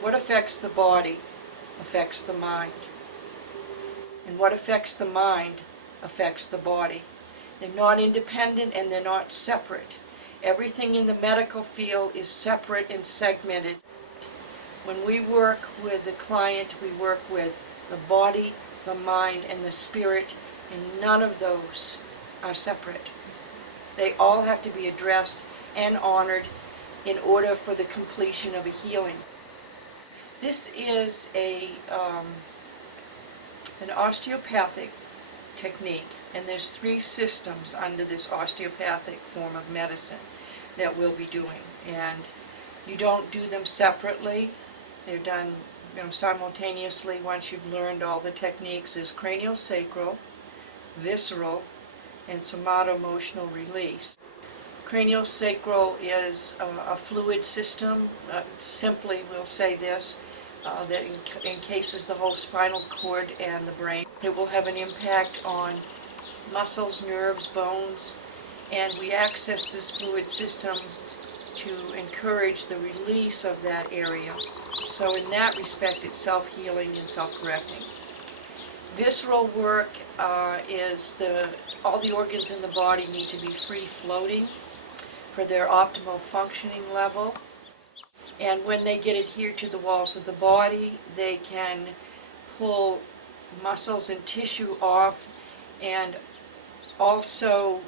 What affects the body affects the mind. And what affects the mind affects the body. They're not independent and they're not separate. Everything in the medical field is separate and segmented. When we work with the client, we work with the body, the mind, and the spirit, and none of those are separate. They all have to be addressed and honored in order for the completion of a healing. This is an osteopathic technique, and there's 3 systems under this osteopathic form of medicine that we'll be doing. And you don't do them separately. They're done simultaneously once you've learned all the techniques. Is Cranio-Sacral, Viseral, and Semato Emotional Release. Cranio-Sacral is a fluid system. Simply, we'll say this, that encases the whole spinal cord and the brain. It will have an impact on muscles, nerves, bones, and we access this fluid system to encourage the release of that area. So in that respect, it's self-healing and self-correcting. Visceral work is all the organs in the body need to be free-floating for their optimal functioning level. And when they get adhered to the walls of the body, they can pull muscles and tissue off and also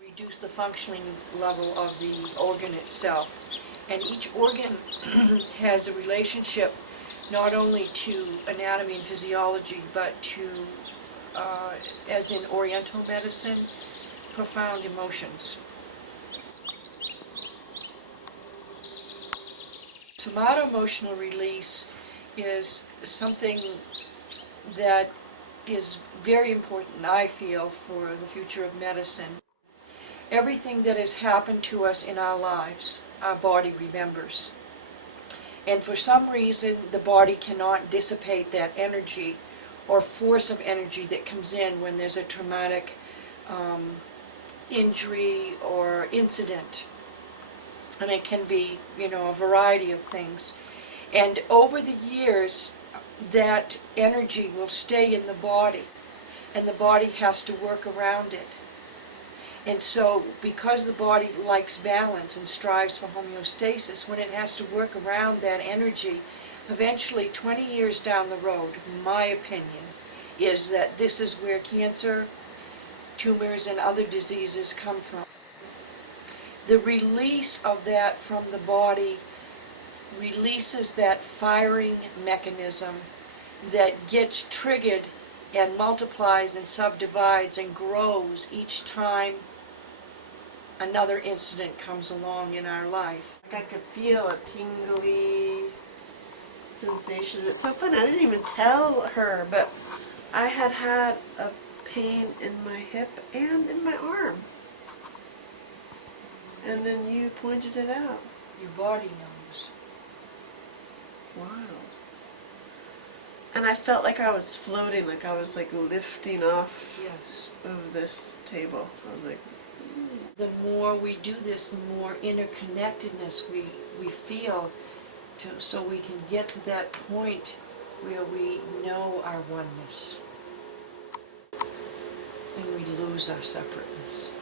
reduce the functioning level of the organ itself. And each organ has a relationship not only to anatomy and physiology, but to, as in Oriental medicine, profound emotions. Semato Emotional Release is something that is very important, I feel, for the future of medicine. Everything that has happened to us in our lives, our body remembers. And for some reason, the body cannot dissipate that energy or force of energy that comes in when there's a traumatic injury or incident. And it can be, a variety of things. And over the years, that energy will stay in the body, and the body has to work around it. And so, because the body likes balance and strives for homeostasis, when it has to work around that energy, eventually 20 years down the road, my opinion is that this is where cancer, tumors, and other diseases come from. The release of that from the body releases that firing mechanism that gets triggered and multiplies and subdivides and grows each time another incident comes along in our life. I could feel a tingly sensation. It's so funny, I didn't even tell her, but I had a pain in my hip and in my arm. And then you pointed it out. Your body knows. Wild. And I felt like I was floating, like I was lifting off of this table. I was like, The more we do this, the more interconnectedness we feel, so we can get to that point where we know our oneness and we lose our separateness.